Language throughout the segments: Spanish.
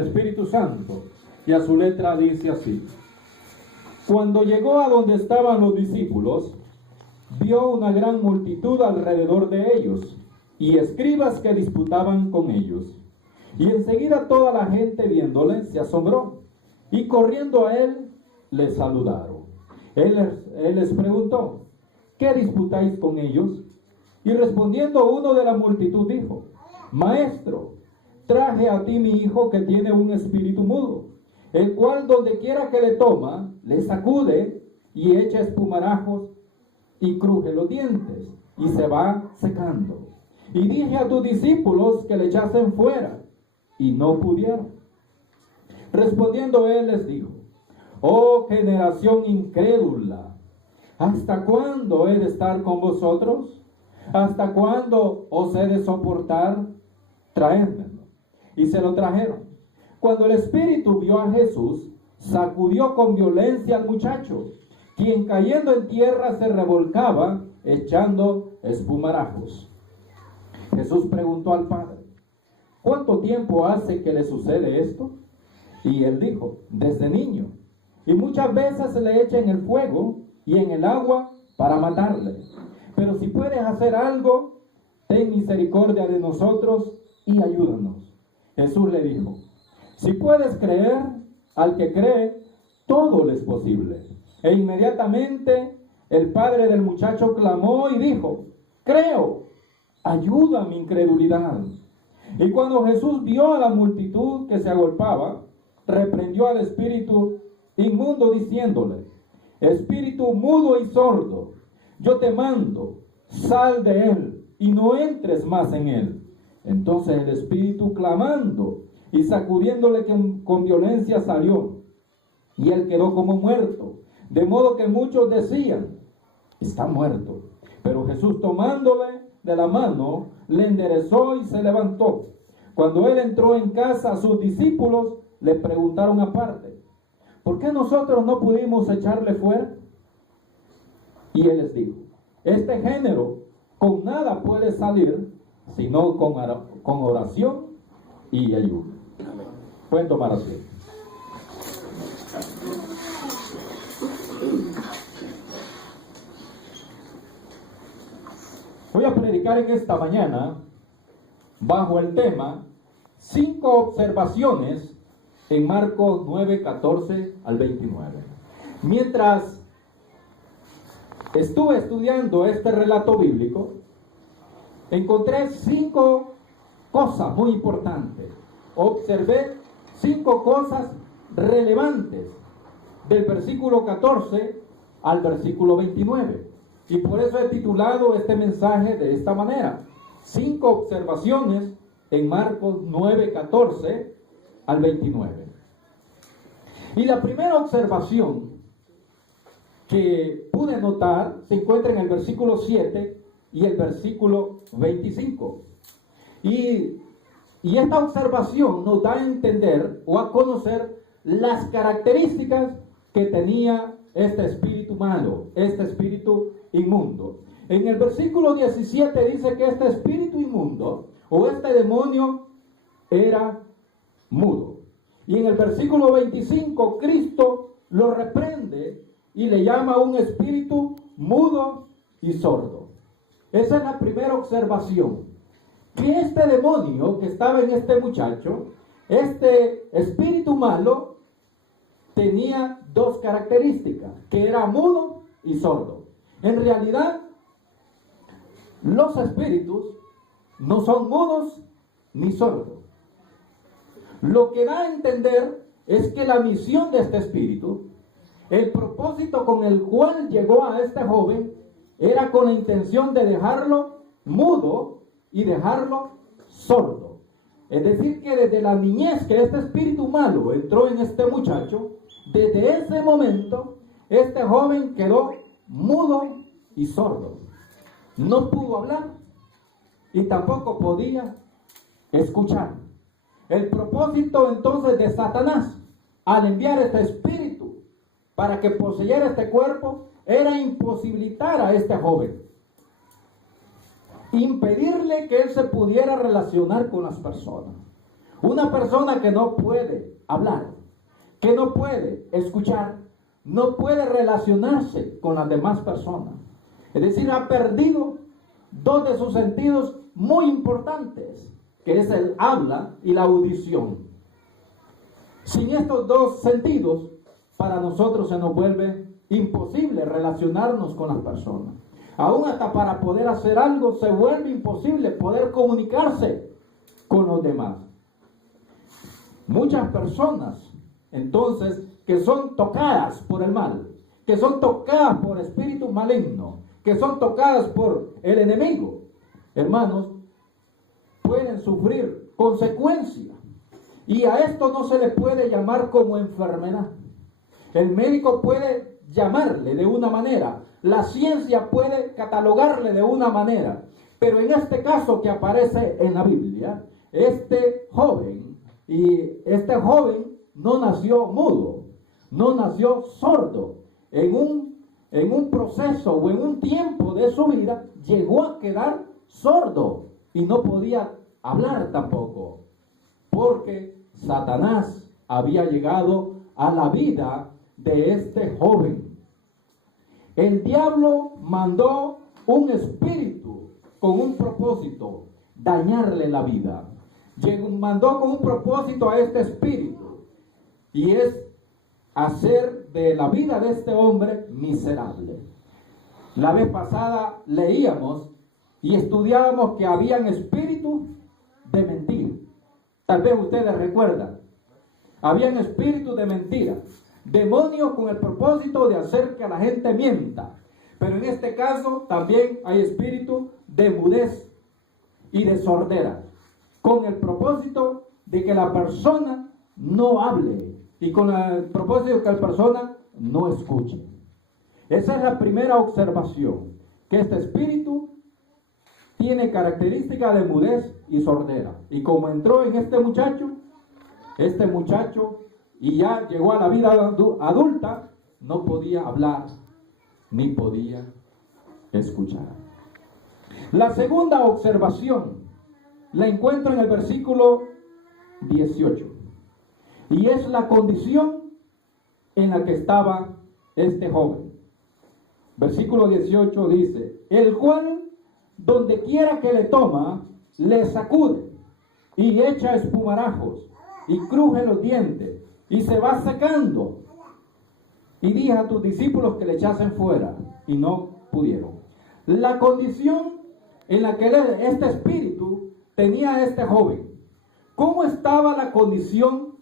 Espíritu Santo, y a su letra dice así: cuando llegó a donde estaban los discípulos, vio una gran multitud alrededor de ellos, y escribas que disputaban con ellos. Y enseguida toda la gente viéndole se asombró, y corriendo a él, le saludaron. Él les preguntó: ¿qué disputáis con ellos? Y respondiendo uno de la multitud dijo: Maestro, traje a ti mi hijo que tiene un espíritu mudo, el cual donde quiera que le toma, le sacude y echa espumarajos y cruje los dientes y se va secando. Y dije a tus discípulos que le echasen fuera y no pudieron. Respondiendo él les dijo: oh generación incrédula, ¿hasta cuándo he de estar con vosotros? ¿Hasta cuándo os he de soportar? Traédmelo. Y se lo trajeron. Cuando el espíritu vio a Jesús, sacudió con violencia al muchacho, quien cayendo en tierra se revolcaba, echando espumarajos. Jesús preguntó al padre: ¿cuánto tiempo hace que le sucede esto? Y él dijo: desde niño. Y muchas veces se le echa en el fuego y en el agua para matarle. Pero si puedes hacer algo, ten misericordia de nosotros y ayúdanos. Jesús le dijo: si puedes creer, al que cree, todo le es posible. E inmediatamente el padre del muchacho clamó y dijo: creo, ayuda a mi incredulidad. Y cuando Jesús vio a la multitud que se agolpaba, reprendió al espíritu inmundo diciéndole: espíritu mudo y sordo, yo te mando, sal de él y no entres más en él. Entonces el espíritu, clamando y sacudiéndole con violencia, salió, y él quedó como muerto, de modo que muchos decían: está muerto. Pero Jesús, tomándole de la mano, le enderezó y se levantó. Cuando él entró en casa, sus discípulos le preguntaron aparte: ¿por qué nosotros no pudimos echarle fuera? Y él les dijo: este género con nada puede salir, sino con oración y ayuno. Pueden tomar asiento. Voy a predicar en esta mañana bajo el tema 5 observaciones en Marcos 9, 14 al 29. Mientras estuve estudiando este relato bíblico, encontré 5 cosas muy importantes. Observé 5 cosas relevantes del versículo 14 al versículo 29. Y por eso he titulado este mensaje de esta manera: 5 observaciones en Marcos 9, 14 al 29. Y la primera observación que pude notar se encuentra en el versículo 7 y el versículo 25. Y esta observación nos da a entender o a conocer las características que tenía este espíritu malo, este espíritu inmundo. En el versículo 17 dice que este espíritu inmundo o este demonio era mudo. Y en el versículo 25 Cristo lo reprende y le llama un espíritu mudo y sordo. Esa es la primera observación. Que este demonio que estaba en este muchacho, este espíritu malo, tenía 2 características: que era mudo y sordo. En realidad, los espíritus no son mudos ni sordos. Lo que da a entender es que la misión de este espíritu, el propósito con el cual llegó a este joven, era con la intención de dejarlo mudo y dejarlo sordo. Es decir, que desde la niñez que este espíritu malo entró en este muchacho, desde ese momento, este joven quedó mudo y sordo. No pudo hablar y tampoco podía escuchar. El propósito entonces de Satanás, al enviar este espíritu para que poseyera este cuerpo, era imposibilitar a este joven, impedirle que él se pudiera relacionar con las personas. Una persona que no puede hablar, que no puede escuchar, no puede relacionarse con las demás personas. Es decir, ha perdido dos de sus sentidos muy importantes, que es el habla y la audición. Sin estos dos sentidos, para nosotros se nos vuelve imposible relacionarnos con las personas. Aún hasta para poder hacer algo se vuelve imposible poder comunicarse con los demás. Muchas personas, entonces, que son tocadas por el mal, que son tocadas por espíritus malignos, que son tocadas por el enemigo, hermanos, pueden sufrir consecuencias. Y a esto no se le puede llamar como enfermedad. El médico puede llamarle de una manera, la ciencia puede catalogarle de una manera, pero en este caso que aparece en la Biblia, este joven no nació mudo, no nació sordo. En un proceso o en un tiempo de su vida llegó a quedar sordo y no podía hablar tampoco, porque Satanás había llegado a la vida de este joven. El diablo mandó un espíritu con un propósito, dañarle la vida. Mandó con un propósito a este espíritu, y es hacer de la vida de este hombre miserable. La vez pasada leíamos y estudiábamos que habían espíritus de mentira. Tal vez ustedes recuerdan. Habían espíritus de mentira, demonios con el propósito de hacer que la gente mienta. Pero en este caso también hay espíritu de mudez y de sordera, con el propósito de que la persona no hable y con el propósito de que la persona no escuche. Esa es la primera observación, que este espíritu tiene características de mudez y sordera. Y como entró en este muchacho y ya llegó a la vida adulta, no podía hablar ni podía escuchar. La segunda observación la encuentro en el versículo 18, y es la condición en la que estaba este joven. Versículo 18 dice: el cual, donde quiera que le toma, le sacude y echa espumarajos y cruje los dientes y se va secando. Y dije a tus discípulos que le echasen fuera, y no pudieron. La condición en la que este espíritu tenía este joven. ¿Cómo estaba la condición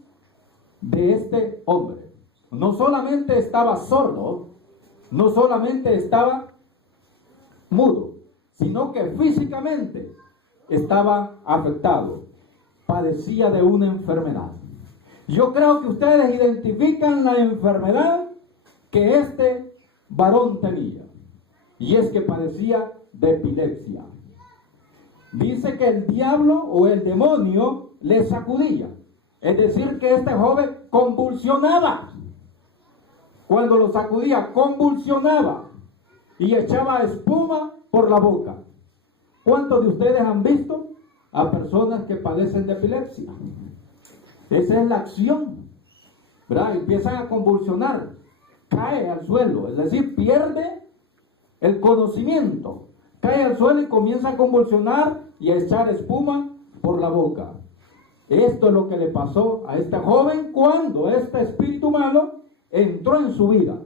de este hombre? No solamente estaba sordo, no solamente estaba mudo, sino que físicamente estaba afectado. Padecía de una enfermedad. Yo creo que ustedes identifican la enfermedad que este varón tenía, y es que padecía de epilepsia. Dice que el diablo o el demonio le sacudía, es decir, que este joven convulsionaba. Cuando lo sacudía, convulsionaba y echaba espuma por la boca. ¿Cuántos de ustedes han visto a personas que padecen de epilepsia? Esa es la acción, ¿verdad? Empiezan a convulsionar, cae al suelo, es decir, pierde el conocimiento, cae al suelo y comienza a convulsionar y a echar espuma por la boca. Esto es lo que le pasó a este joven cuando este espíritu malo entró en su vida.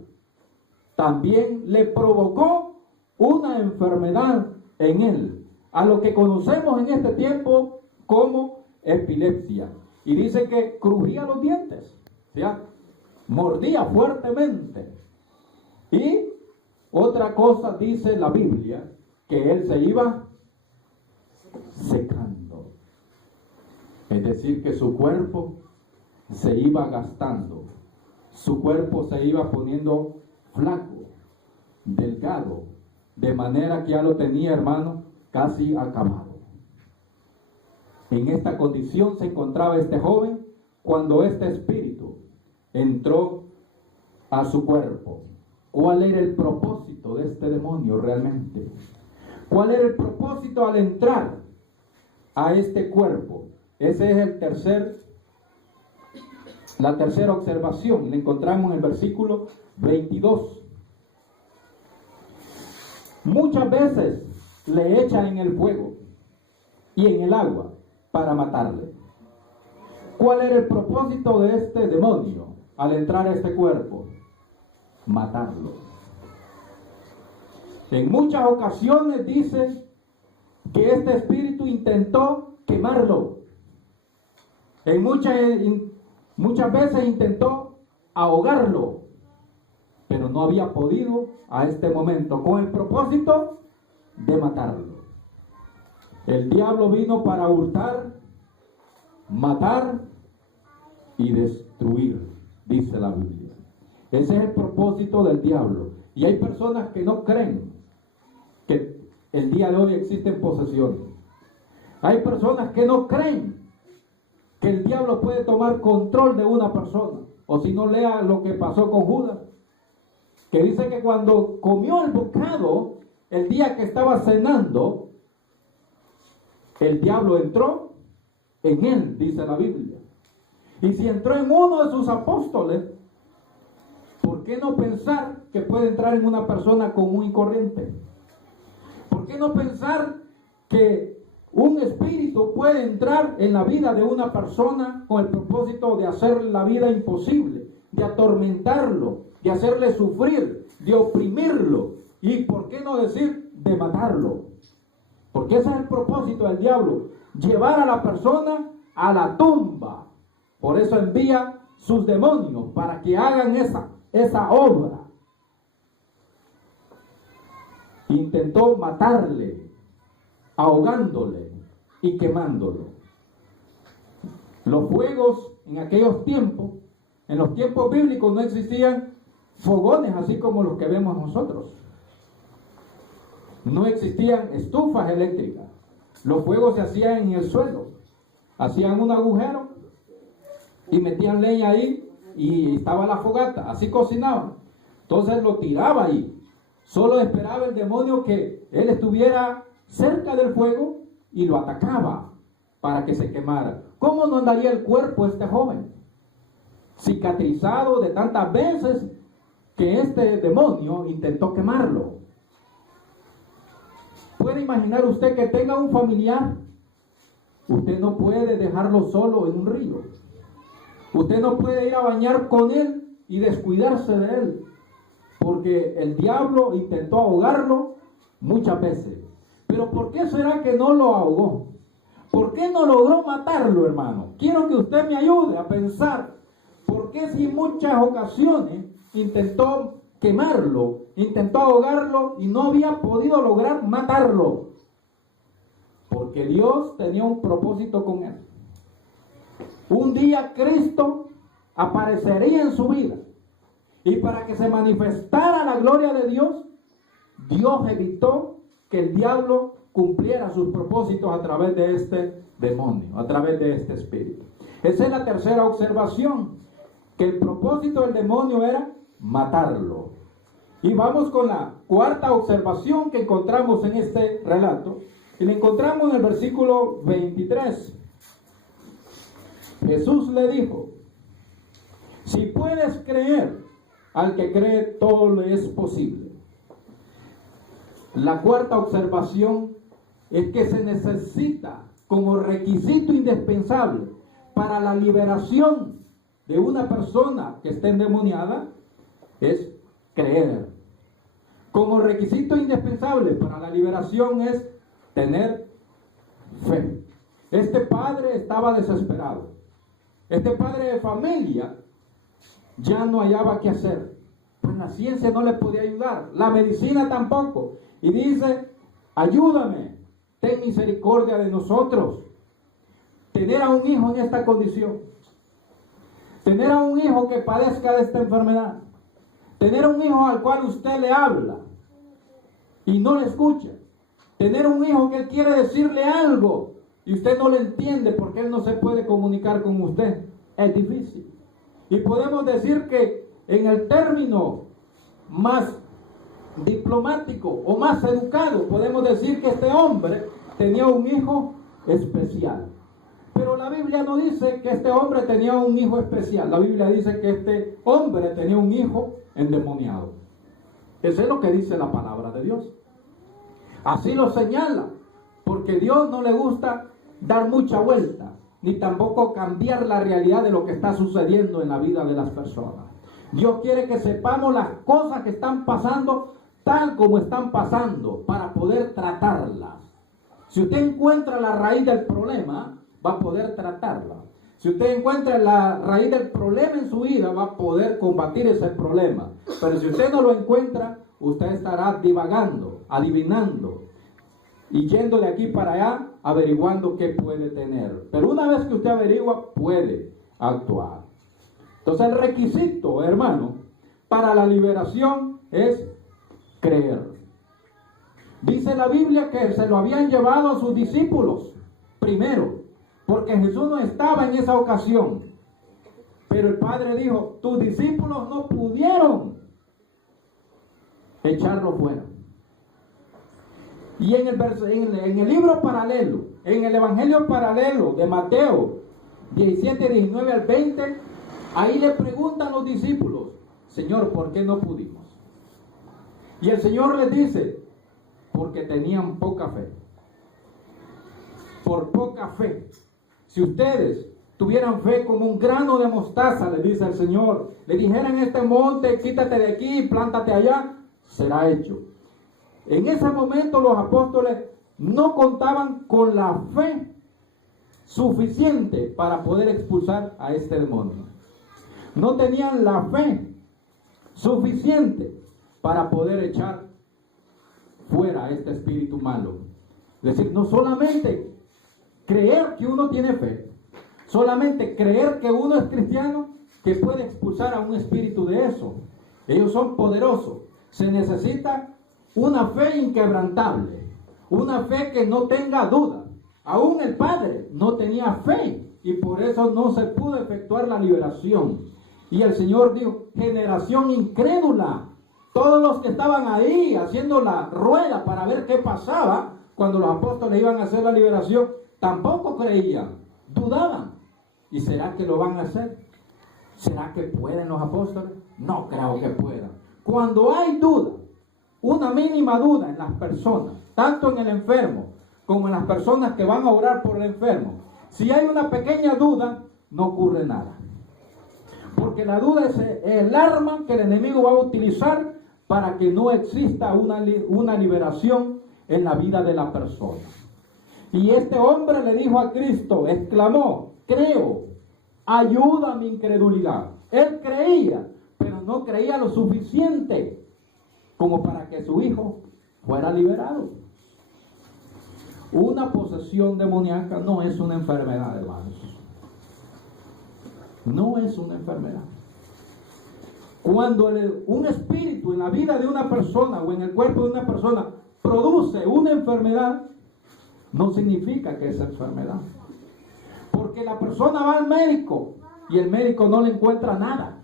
También le provocó una enfermedad en él, a lo que conocemos en este tiempo como epilepsia. Y dice que crujía los dientes, ¿sí? Mordía fuertemente. Y otra cosa dice la Biblia, que él se iba secando. Es decir, que su cuerpo se iba gastando. Su cuerpo se iba poniendo flaco, delgado, de manera que ya lo tenía, hermano, casi acabado. En esta condición se encontraba este joven cuando este espíritu entró a su cuerpo. ¿Cuál era el propósito de este demonio realmente? ¿Cuál era el propósito al entrar a este cuerpo? Ese es la tercera observación. La encontramos en el versículo 22. Muchas veces le echan en el fuego y en el agua para matarle. ¿Cuál era el propósito de este demonio al entrar a este cuerpo? Matarlo. En muchas ocasiones dice que este espíritu intentó quemarlo. En muchas veces intentó ahogarlo, pero no había podido a este momento, con el propósito de matarlo. El diablo vino para hurtar, matar y destruir, dice la Biblia. Ese es el propósito del diablo. Y hay personas que no creen que el día de hoy existen posesiones. Hay personas que no creen que el diablo puede tomar control de una persona. O si no, lea lo que pasó con Judas, que dice que cuando comió el bocado, el día que estaba cenando, el diablo entró en él, dice la Biblia. Y si entró en uno de sus apóstoles, ¿por qué no pensar que puede entrar en una persona común y corriente? ¿Por qué no pensar que un espíritu puede entrar en la vida de una persona con el propósito de hacer la vida imposible, de atormentarlo, de hacerle sufrir, de oprimirlo y, ¿por qué no decir, de matarlo? Porque ese es el propósito del diablo, llevar a la persona a la tumba. Por eso envía sus demonios para que hagan esa obra. Intentó matarle, ahogándole y quemándolo. Los fuegos en aquellos tiempos, en los tiempos bíblicos, no existían fogones así como los que vemos nosotros. No existían estufas eléctricas. Los fuegos se hacían en el suelo. Hacían un agujero y metían leña ahí y estaba la fogata. Así cocinaban. Entonces lo tiraba ahí. Solo esperaba el demonio que él estuviera cerca del fuego y lo atacaba para que se quemara. ¿Cómo no andaría el cuerpo de este joven? Cicatrizado de tantas veces que este demonio intentó quemarlo. ¿Puede imaginar usted que tenga un familiar? Usted no puede dejarlo solo en un río. Usted no puede ir a bañar con él y descuidarse de él. Porque el diablo intentó ahogarlo muchas veces. Pero ¿por qué será que no lo ahogó? ¿Por qué no logró matarlo, hermano? Quiero que usted me ayude a pensar. ¿Por qué si en muchas ocasiones intentó quemarlo, intentó ahogarlo y no había podido lograr matarlo? Porque Dios tenía un propósito con él. Un día Cristo aparecería en su vida. Y para que se manifestara la gloria de Dios, Dios evitó que el diablo cumpliera sus propósitos a través de este demonio, a través de este espíritu. Esa es la tercera observación, que el propósito del demonio era matarlo. Y vamos con la cuarta observación que encontramos en este relato, y la encontramos en el versículo 23. Jesús le dijo: si puedes creer, al que cree todo le es posible. La cuarta observación es que se necesita como requisito indispensable para la liberación de una persona que esté endemoniada, es creer. Como requisito indispensable para la liberación es tener fe. Este padre estaba desesperado. Este padre de familia ya no hallaba qué hacer. Pues la ciencia no le podía ayudar, la medicina tampoco. Y dice: ayúdame, ten misericordia de nosotros. Tener a un hijo en esta condición, tener a un hijo que padezca de esta enfermedad, tener un hijo al cual usted le habla y no le escucha, tener un hijo que él quiere decirle algo y usted no le entiende porque él no se puede comunicar con usted, es difícil. Y podemos decir que en el término más diplomático o más educado, podemos decir que este hombre tenía un hijo especial. Pero la Biblia no dice que este hombre tenía un hijo especial. La Biblia dice que este hombre tenía un hijo endemoniado. Eso es lo que dice la palabra de Dios. Así lo señala, porque Dios no le gusta dar mucha vuelta, ni tampoco cambiar la realidad de lo que está sucediendo en la vida de las personas. Dios quiere que sepamos las cosas que están pasando tal como están pasando para poder tratarlas. Si usted encuentra la raíz del problema, va a poder tratarla. Si usted encuentra la raíz del problema en su vida, va a poder combatir ese problema. Pero si usted no lo encuentra, usted estará divagando, adivinando y yendo de aquí para allá, averiguando qué puede tener. Pero una vez que usted averigua, puede actuar. Entonces el requisito, hermano, para la liberación es creer. Dice la Biblia que se lo habían llevado a sus discípulos primero, porque Jesús no estaba en esa ocasión. Pero el Padre dijo, tus discípulos no pudieron echarlo fuera. Y en el libro paralelo, en el evangelio paralelo de Mateo 17, 19 al 20, ahí le preguntan a los discípulos, Señor, ¿por qué no pudimos? Y el Señor les dice, porque tenían poca fe. Por poca fe. Si ustedes tuvieran fe como un grano de mostaza, le dice el Señor, le dijeran a este monte, quítate de aquí y plántate allá, será hecho. En ese momento los apóstoles no contaban con la fe suficiente para poder expulsar a este demonio. No tenían la fe suficiente para poder echar fuera a este espíritu malo. Es decir, no solamente creer que uno tiene fe, solamente creer que uno es cristiano, que puede expulsar a un espíritu de eso. Ellos son poderosos. Se necesita una fe inquebrantable, una fe que no tenga duda. Aún el Padre no tenía fe y por eso no se pudo efectuar la liberación. Y el Señor dijo, generación incrédula. Todos los que estaban ahí haciendo la rueda para ver qué pasaba cuando los apóstoles iban a hacer la liberación, tampoco creían, dudaban. ¿Y será que lo van a hacer? ¿Será que pueden los apóstoles? No creo que puedan. Cuando hay duda, una mínima duda en las personas, tanto en el enfermo como en las personas que van a orar por el enfermo, si hay una pequeña duda, no ocurre nada. Porque la duda es el arma que el enemigo va a utilizar para que no exista una liberación en la vida de la persona. Y este hombre le dijo a Cristo, exclamó, creo, ayuda a mi incredulidad. Él creía, pero no creía lo suficiente como para que su hijo fuera liberado. Una posesión demoníaca no es una enfermedad, hermanos. No es una enfermedad. Cuando un espíritu en la vida de una persona o en el cuerpo de una persona produce una enfermedad, no significa que es enfermedad. Porque la persona va al médico y el médico no le encuentra nada.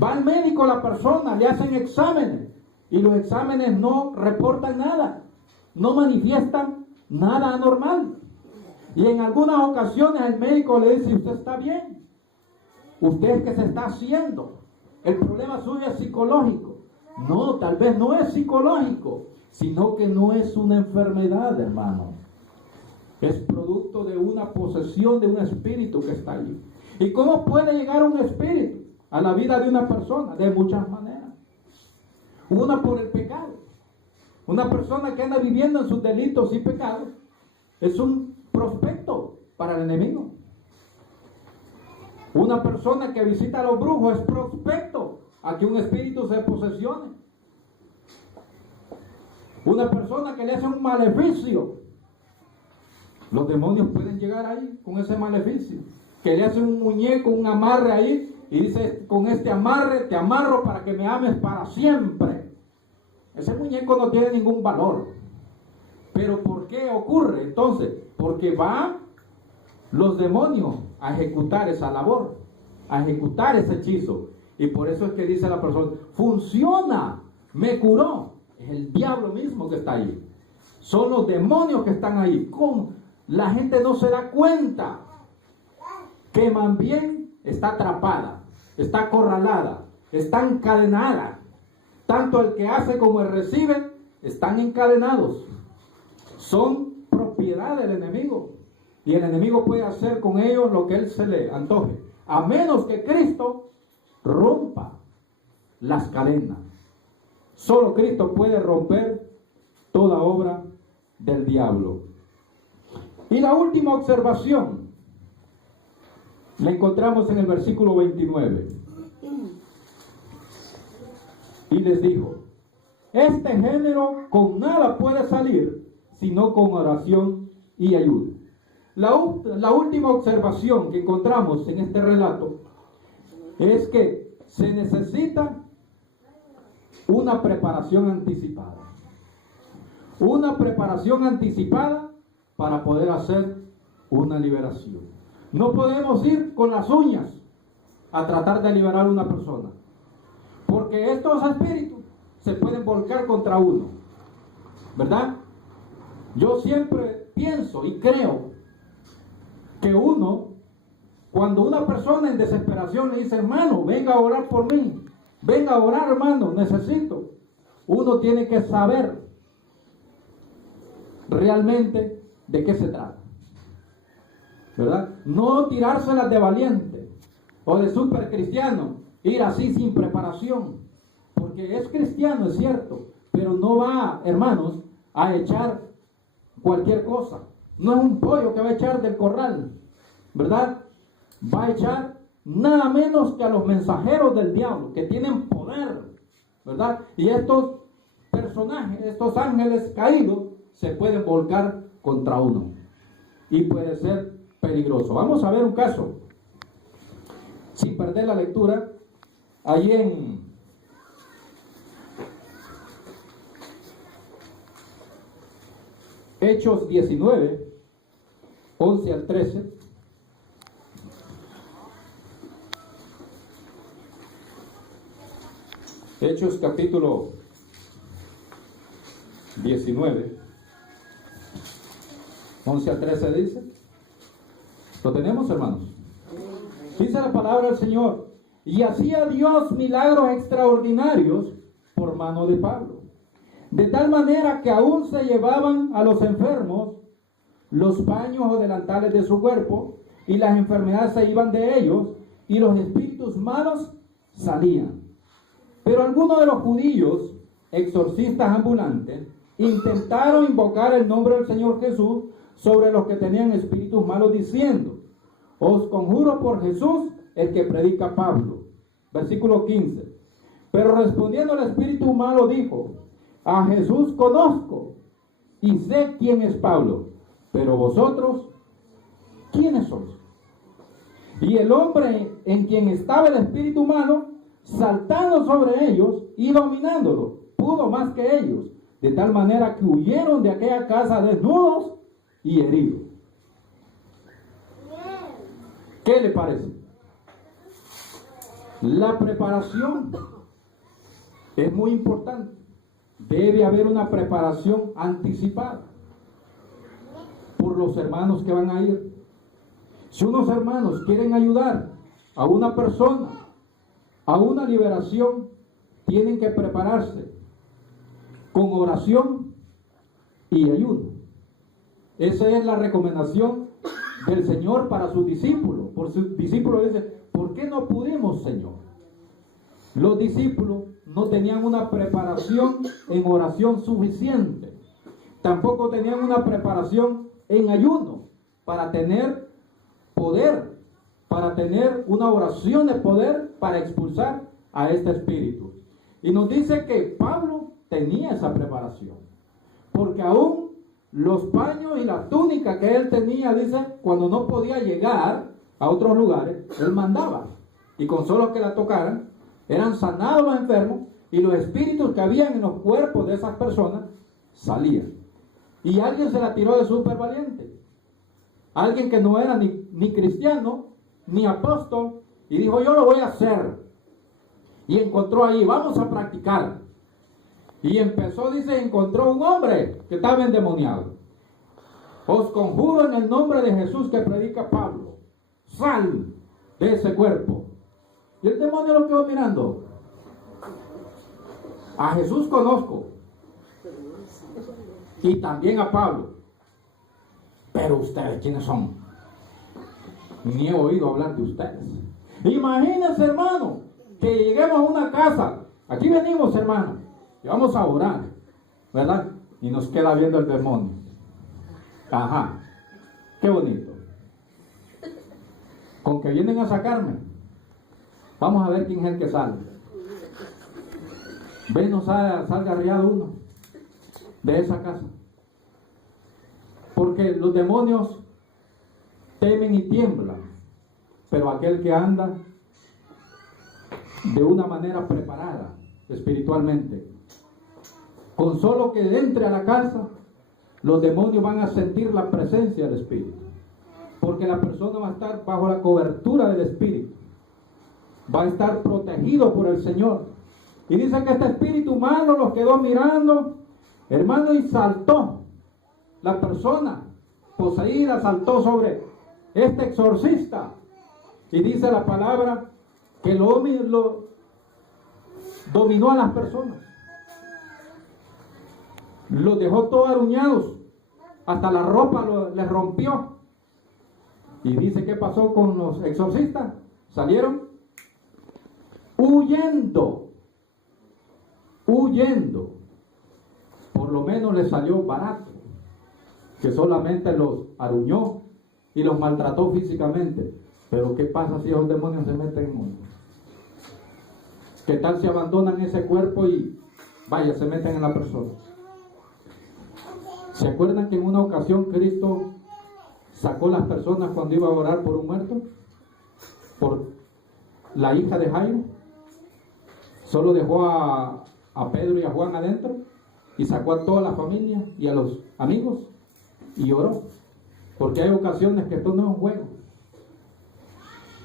Va al médico la persona, le hacen exámenes y los exámenes no reportan nada, no manifiestan nada anormal. Y en algunas ocasiones el médico le dice, usted está bien, usted es que se está haciendo, el problema suyo es psicológico. No, tal vez no es psicológico, sino que no es una enfermedad, hermano. Es producto de una posesión de un espíritu que está allí. ¿Y cómo puede llegar un espíritu a la vida de una persona? De muchas maneras. Una por el pecado. Una persona que anda viviendo en sus delitos y pecados es un prospecto para el enemigo. Una persona que visita a los brujos es prospecto a que un espíritu se posesione. Una persona que le hace un maleficio, los demonios pueden llegar ahí con ese maleficio. Que le hace un muñeco, un amarre ahí, y dice, con este amarre te amarro para que me ames para siempre. Ese muñeco no tiene ningún valor. Pero ¿por qué ocurre? Entonces, porque van los demonios a ejecutar esa labor, a ejecutar ese hechizo. Y por eso es que dice la persona, funciona, me curó. Es el diablo mismo que está ahí. Son los demonios que están ahí. la gente no se da cuenta que más bien está atrapada, está acorralada, está encadenada. Tanto el que hace como el recibe están encadenados. Son propiedad del enemigo. Y el enemigo puede hacer con ellos lo que él se le antoje. A menos que Cristo rompa las cadenas. Solo Cristo puede romper toda obra del diablo. Y la última observación la encontramos en el versículo 29. Y les dijo: este género con nada puede salir, sino con oración y ayuda. La última observación que encontramos en este relato es que se necesita una preparación anticipada. Una preparación anticipada para poder hacer una liberación. No podemos ir con las uñas a tratar de liberar a una persona, porque estos espíritus se pueden volcar contra uno, ¿verdad? Yo siempre pienso y creo que cuando una persona en desesperación le dice: hermano, venga a orar por mí, venga a orar, hermano, necesito, uno tiene que saber realmente de qué se trata, ¿verdad? No tirárselas de valiente o de super cristiano, ir así sin preparación, porque es cristiano, es cierto, pero no va, hermanos, a echar cualquier cosa. No es un pollo que va a echar del corral, ¿verdad? Va a echar nada menos que a los mensajeros del diablo, que tienen poder, ¿verdad? Y estos personajes, estos ángeles caídos, se pueden volcar contra uno y puede ser peligroso. Vamos a ver un caso, sin perder la lectura, allí en Hechos 19, 11 al 13. Hechos capítulo 19, 11 al 13 dice. ¿Lo tenemos, hermanos? Dice la palabra del Señor: y hacía Dios milagros extraordinarios por mano de Pablo, de tal manera que aún se llevaban a los enfermos los paños o delantales de su cuerpo, y las enfermedades se iban de ellos, y los espíritus malos salían. Pero algunos de los judíos, exorcistas ambulantes, intentaron invocar el nombre del Señor Jesús sobre los que tenían espíritus malos, diciendo: os conjuro por Jesús, el que predica Pablo. Versículo 15. Pero respondiendo el espíritu malo dijo: a Jesús conozco y sé quién es Pablo, pero vosotros, ¿quiénes sois? Y el hombre en quien estaba el espíritu malo, saltando sobre ellos y dominándolo, pudo más que ellos, de tal manera que huyeron de aquella casa desnudos y heridos. ¿Qué le parece? La preparación es muy importante. Debe haber una preparación anticipada por los hermanos que van a ir. Si unos hermanos quieren ayudar a una persona a una liberación, tienen que prepararse con oración y ayuno. Esa es la recomendación del Señor para sus discípulos. Por sus discípulos dicen: ¿por qué no pudimos, Señor? Los discípulos no tenían una preparación en oración suficiente. Tampoco tenían una preparación en ayuno para tener poder, para tener una oración de poder para expulsar a este espíritu. Y nos dice que Pablo tenía esa preparación, porque aún los paños y la túnica que él tenía, dice, cuando no podía llegar a otros lugares, él mandaba, y con solo que la tocaran, eran sanados los enfermos, y los espíritus que habían en los cuerpos de esas personas salían. Y alguien se la tiró de súper valiente, alguien que no era ni cristiano, ni apóstol, y dijo: yo lo voy a hacer. Y encontró ahí: vamos a practicar. Y empezó, dice, encontró un hombre que estaba endemoniado. os conjuro en el nombre de Jesús que predica Pablo, sal de ese cuerpo. Y el demonio lo quedó mirando. A Jesús conozco, y también a Pablo, pero ustedes, ¿quiénes son? Ni he oído hablar de ustedes. Imagínense, hermano, que lleguemos a una casa. Aquí venimos, hermano, y vamos a orar, ¿verdad? Y nos queda viendo el demonio. Ajá, qué bonito. Con que vienen a sacarme, vamos a ver quién es el que sale. Ven, no salga arriado uno de esa casa. Porque los demonios temen y tiemblan, pero aquel que anda de una manera preparada espiritualmente, con solo que entre a la casa, los demonios van a sentir la presencia del Espíritu, porque la persona va a estar bajo la cobertura del Espíritu, va a estar protegido por el Señor. Y dice que este espíritu malo los quedó mirando, hermano, y saltó. La persona poseída saltó sobre este exorcista. Y dice la palabra que lo dominó a las personas. Los dejó todos aruñados. Hasta la ropa les rompió. Y dice qué pasó con los exorcistas. Salieron huyendo. Por lo menos les salió barato, que solamente los aruñó y los maltrató físicamente. Pero ¿qué pasa si esos demonios se meten en uno? ¿Qué tal si abandonan ese cuerpo y vaya, se meten en la persona? ¿Se acuerdan que en una ocasión Cristo sacó las personas cuando iba a orar por un muerto? Por la hija de Jairo. Solo dejó a Pedro y a Juan adentro y sacó a toda la familia y a los amigos y oró. Porque hay ocasiones que esto no es un juego,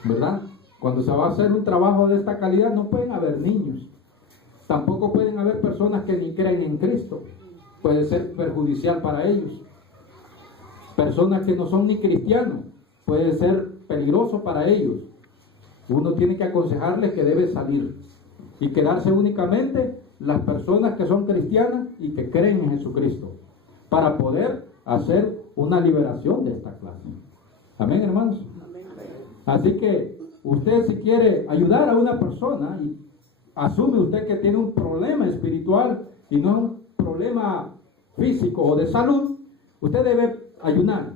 ¿verdad? Cuando se va a hacer un trabajo de esta calidad no pueden haber niños, tampoco pueden haber personas que ni creen en Cristo, puede ser perjudicial para ellos. Personas que no son ni cristianos, puede ser peligroso para ellos. Uno tiene que aconsejarles que debe salir y quedarse únicamente las personas que son cristianas y que creen en Jesucristo, para poder hacer una liberación de esta clase. Amén, hermanos. Amén. Así que usted, si quiere ayudar a una persona y asume usted que tiene un problema espiritual y no un problema físico o de salud, usted debe ayunar,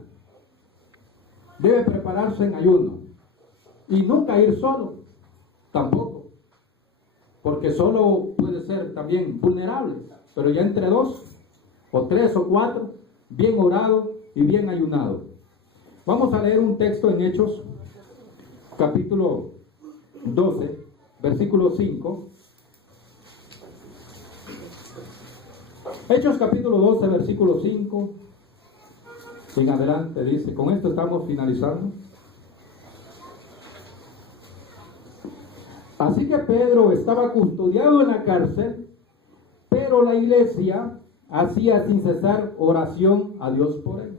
debe prepararse en ayuno y nunca ir solo, tampoco. Porque solo puede ser también vulnerable, pero ya entre dos, o tres, o cuatro, bien orado y bien ayunado. Vamos a leer un texto en Hechos, capítulo 12, versículo 5. Hechos capítulo 12, versículo 5. En adelante dice, con esto estamos finalizando. Así que Pedro estaba custodiado en la cárcel, pero la iglesia hacía sin cesar oración a Dios por él.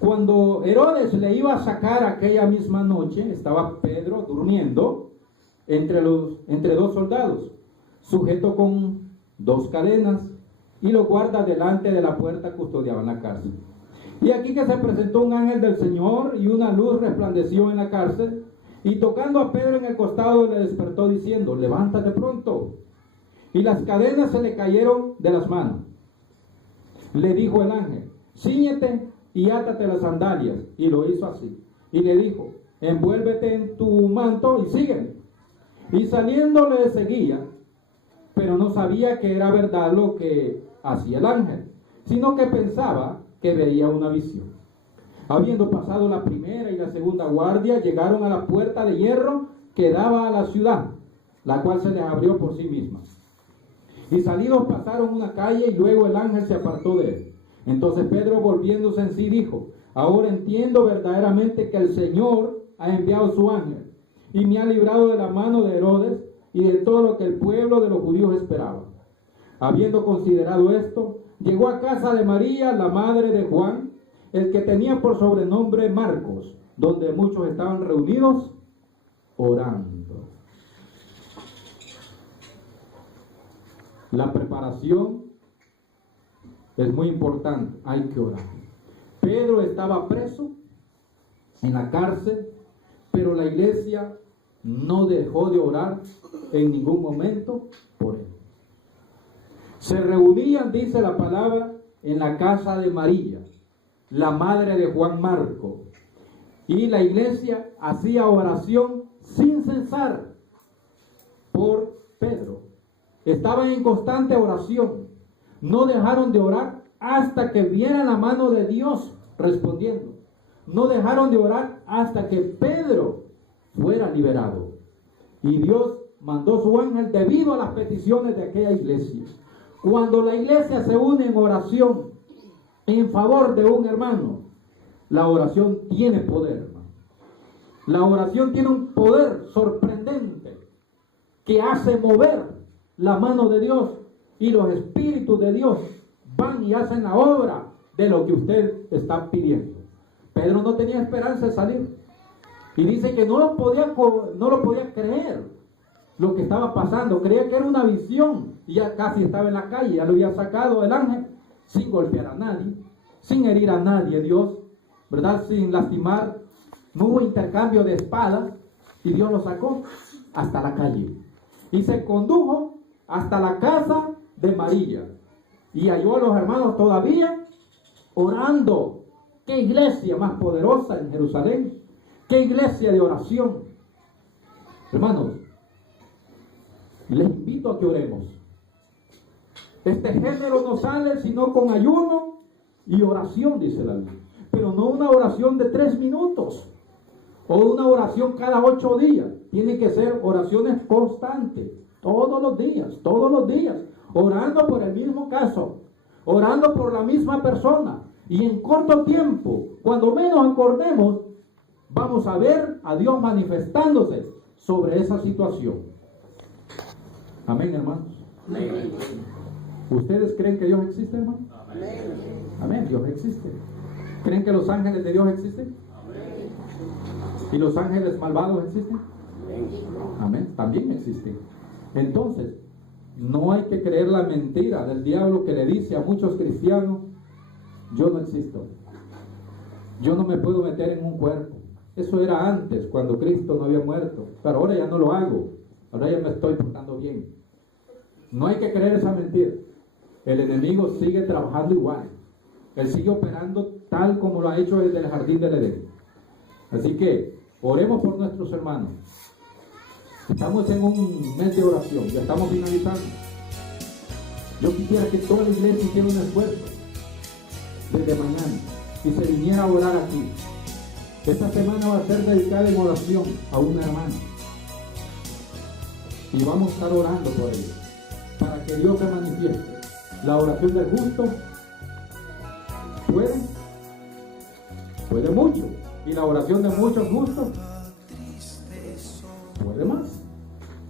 Cuando Herodes le iba a sacar aquella misma noche, estaba Pedro durmiendo entre dos soldados, sujeto con dos cadenas, y los guardas delante de la puerta custodiaban la cárcel. Y aquí que se presentó un ángel del Señor, y una luz resplandeció en la cárcel, y tocando a Pedro en el costado le despertó diciendo, levántate pronto. Y las cadenas se le cayeron de las manos. Le dijo el ángel, cíñete y átate las sandalias. Y lo hizo así. Y le dijo, envuélvete en tu manto y sígueme. Y saliendo le seguía, pero no sabía que era verdad lo que hacía el ángel, sino que pensaba que veía una visión. Habiendo pasado la primera y la segunda guardia, llegaron a la puerta de hierro que daba a la ciudad, la cual se les abrió por sí misma. Y salidos pasaron una calle y luego el ángel se apartó de él. Entonces Pedro, volviéndose en sí, dijo, ahora entiendo verdaderamente que el Señor ha enviado su ángel y me ha librado de la mano de Herodes y de todo lo que el pueblo de los judíos esperaba. Habiendo considerado esto, llegó a casa de María, la madre de Juan, el que tenía por sobrenombre Marcos, donde muchos estaban reunidos orando. La preparación es muy importante, hay que orar. Pedro estaba preso en la cárcel, pero la iglesia no dejó de orar en ningún momento por él. Se reunían, dice la palabra, en la casa de María, la madre de Juan Marco, y la iglesia hacía oración sin cesar por Pedro. Estaban en constante oración. No dejaron de orar hasta que vieran la mano de Dios respondiendo. No dejaron de orar hasta que Pedro fuera liberado. Y Dios mandó su ángel debido a las peticiones de aquella iglesia. Cuando la iglesia se une en oración en favor de un hermano, la oración tiene poder, hermano. La oración tiene un poder sorprendente que hace mover la mano de Dios, y los espíritus de Dios van y hacen la obra de lo que usted está pidiendo. Pedro no tenía esperanza de salir, y dice que no lo podía creer lo que estaba pasando. Creía que era una visión, y ya casi estaba en la calle. Ya lo había sacado el ángel sin golpear a nadie, sin herir a nadie, Dios, ¿verdad? Sin lastimar. No hubo intercambio de espadas, y Dios lo sacó hasta la calle y se condujo hasta la casa de María, y halló a los hermanos todavía orando. ¡Qué iglesia más poderosa en Jerusalén! ¡Qué iglesia de oración! Hermanos, les invito a que oremos. Este género no sale sino con ayuno y oración, dice la Biblia. Pero no una oración de 3 minutos o una oración cada 8 días. Tiene que ser oraciones constantes, todos los días, orando por el mismo caso, orando por la misma persona. Y en corto tiempo, cuando menos acordemos, vamos a ver a Dios manifestándose sobre esa situación. Amén, hermanos. Amén. ¿Ustedes creen que Dios existe, hermano? Amén. Amén, Dios existe. ¿Creen que los ángeles de Dios existen? Amén. ¿Y los ángeles malvados existen? Amén, también existen. Entonces, no hay que creer la mentira del diablo que le dice a muchos cristianos: yo no existo, yo no me puedo meter en un cuerpo. Eso era antes, cuando Cristo no había muerto, pero ahora ya no lo hago, ahora ya me estoy portando bien. No hay que creer esa mentira. El enemigo sigue trabajando igual, él sigue operando tal como lo ha hecho desde el jardín del Edén. Así que oremos por nuestros hermanos. Estamos en un mes de oración, ya estamos finalizando. Yo quisiera que toda la iglesia hiciera un esfuerzo desde mañana y se viniera a orar aquí. Esta semana va a ser dedicada en oración a una hermana, y vamos a estar orando por ella para que Dios se manifieste. La oración del justo puede mucho, y la oración de muchos justos puede más.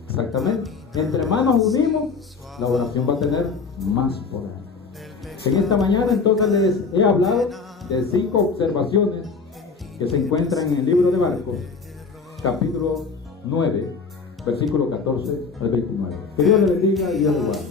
Exactamente. Entre más nos unimos, la oración va a tener más poder. En esta mañana entonces les he hablado de 5 observaciones que se encuentran en el libro de Marcos, capítulo 9, versículo 14 al 29. Que Dios le bendiga y Dios le guarde.